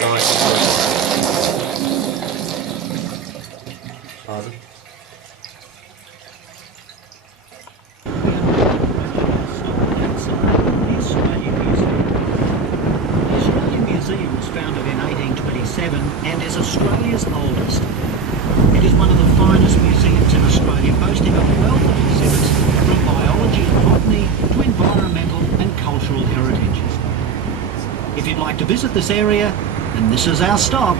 Pardon? Museum was founded in 1827 and is Australia's oldest. It is one of the finest museums in Australia, boasting a wealth of exhibits from biology and botany to environmental and cultural heritage. If you'd like to visit this area, then this is our stop.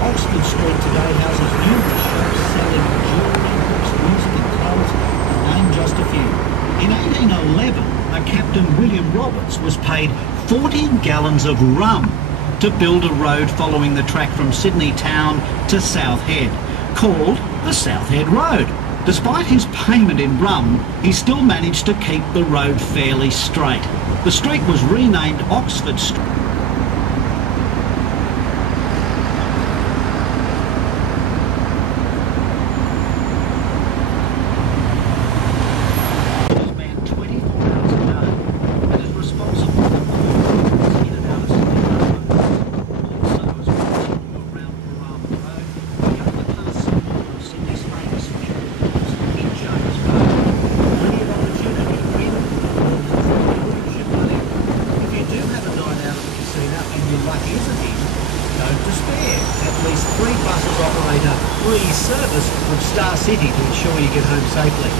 Oxford Street today houses numerous shops selling jewellery, books, music and clothes, to name just a few. In 1811, a Captain William Roberts was paid 40 gallons of rum to build a road following the track from Sydney town to South Head, called the South Head Road. Despite his payment in rum, he still managed to keep the road fairly straight. The street was renamed Oxford Street. Don't despair. At least 3 buses operate a free service from Star City to ensure you get home safely.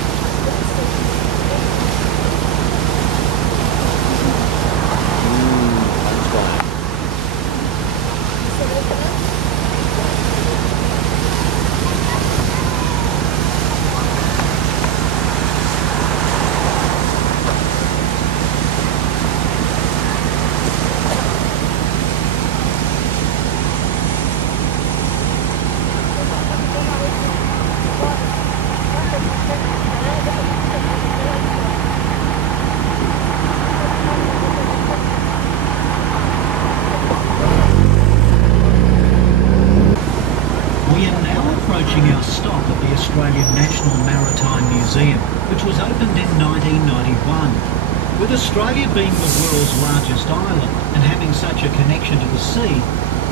We are now approaching our stop at the Australian National Maritime Museum, which was opened in 1991. With Australia being the world's largest island and having such a connection to the sea,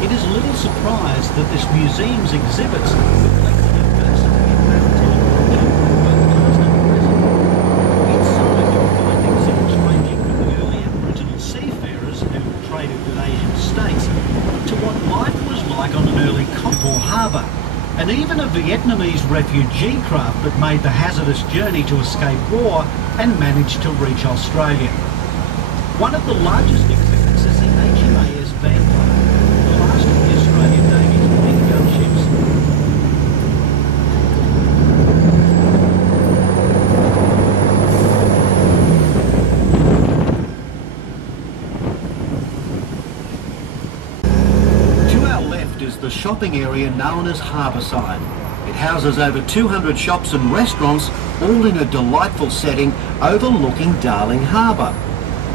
it is little surprise that this museum's exhibits reflect the diversity in maritime culture, both past and present. Inside you'll find exhibits ranging from the early Aboriginal seafarers who traded with Asian states to what life was like on an early Singapore harbour, and even a Vietnamese refugee craft that made the hazardous journey to escape war and managed to reach Australia. One of the largest exhibits is the HMAS Vanguard, the last of the Australian Navy's big gunships. Is the shopping area known as Harbourside. It houses over 200 shops and restaurants, all in a delightful setting overlooking Darling Harbour.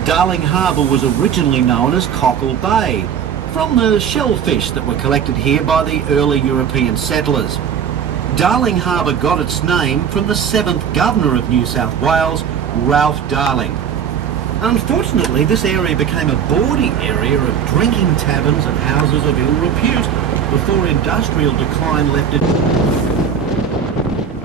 Darling Harbour was originally known as Cockle Bay, from the shellfish that were collected here by the early European settlers. Darling Harbour got its name from the 7th Governor of New South Wales, Ralph Darling. Unfortunately, this area became a bawdy area of drinking taverns and houses of ill repute before industrial decline left it.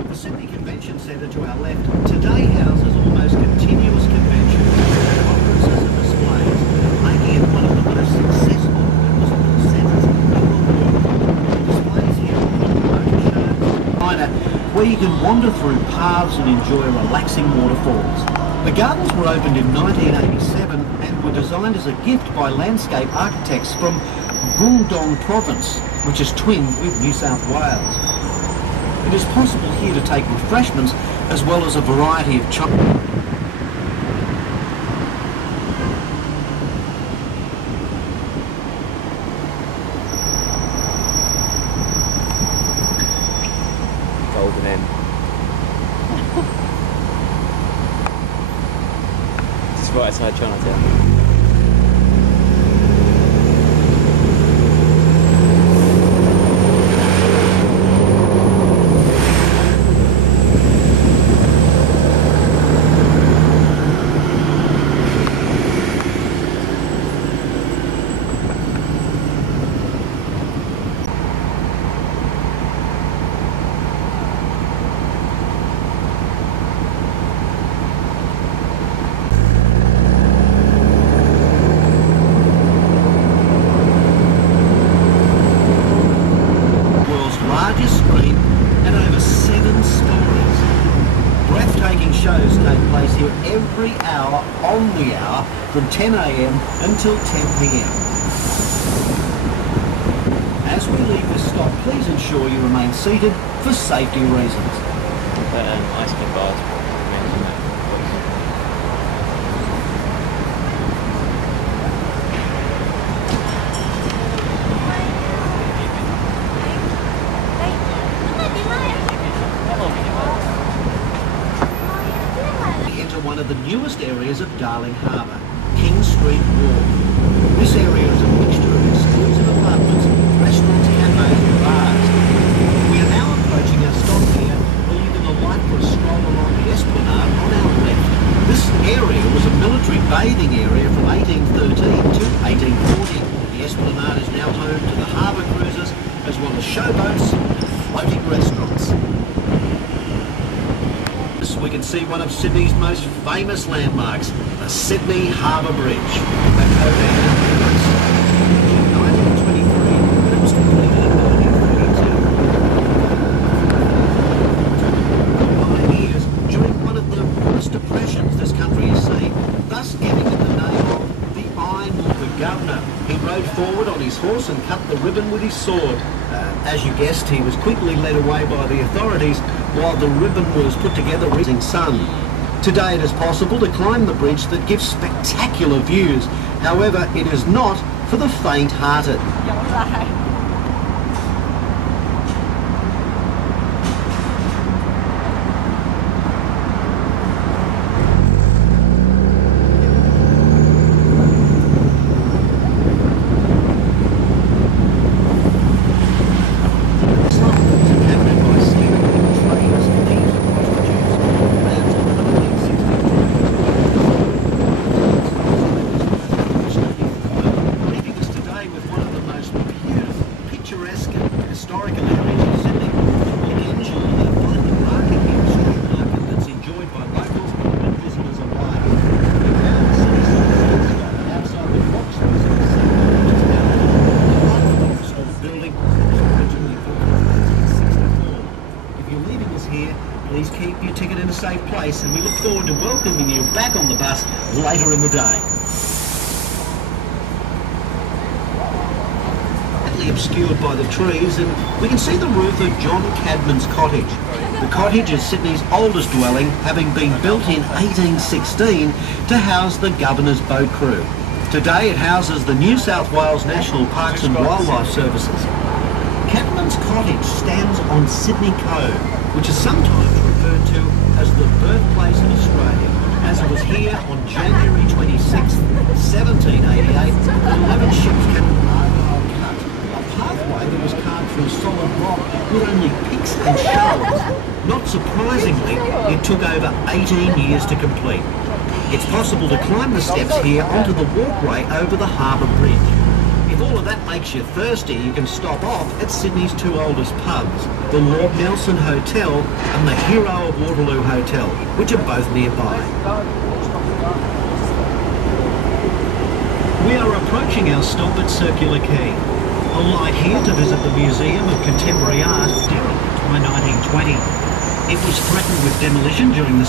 The Sydney Convention Centre to our left today houses almost continuous conventions, conferences and displays, making it one of the most successful business centres in the world. Displays here include motor shows, China, where you can wander through paths and enjoy relaxing waterfalls. The gardens were opened in 1987 and were designed as a gift by landscape architects from Gundong province, which is twinned with New South Wales. It is possible here to take refreshments as well as a variety of chocolate. Golden M. Just right outside Chinatown. every hour on the hour from 10 a.m. until 10 p.m. As we leave this stop, please ensure you remain seated for safety reasons. Ice cream bars. Enter one of the newest areas of Darling Harbour, King Street Walk. This area is a mixture of exclusive apartments, restaurants, cafes and bars. We are now approaching our stop here, where you can alight for a stroll along the esplanade on our left. This area was a military bathing area from 1813 to 1840. The esplanade is now home to the harbour cruisers, as well as showboats and floating restaurants. We can see one of Sydney's most famous landmarks, the Sydney Harbour Bridge. The code in 1923, but it was completed in 1932. 9 years during one of the worst depressions this country has seen, thus giving it the name of the Eye of the Governor. He rode forward on his horse and cut the ribbon with his sword. As you guessed, he was quickly led away by the authorities while the ribbon was put together with the sun. Today it is possible to climb the bridge that gives spectacular views. However, it is not for the faint-hearted. Historical areas of Sydney. You can enjoy the fine market here, street market that's enjoyed by locals and visitors alike. We're now in the city centre outside the Fox Museum, which is now a wonderful old building that was originally built in 1864. If you're leaving us here, please keep your ticket in a safe place, and we look forward to welcoming you back on the bus later in the day. Obscured by the trees, and we can see the roof of John Cadman's cottage. The cottage is Sydney's oldest dwelling, having been built in 1816 to house the Governor's boat crew. Today it houses the New South Wales National Parks and Wildlife Services. Cadman's cottage stands on Sydney Cove, which is sometimes referred to as the birthplace of Australia, as it was here on January 26, 1788, 11 ships came pathway that was carved through solid rock with only picks and shovels. Not surprisingly, it took over 18 years to complete. It's possible to climb the steps here onto the walkway over the harbour bridge. If all of that makes you thirsty, you can stop off at Sydney's two oldest pubs, the Lord Nelson Hotel and the Hero of Waterloo Hotel, which are both nearby. We are approaching our stop at Circular Quay. Alight here to visit the Museum of Contemporary Art, derelict by 1920. It was threatened with demolition during the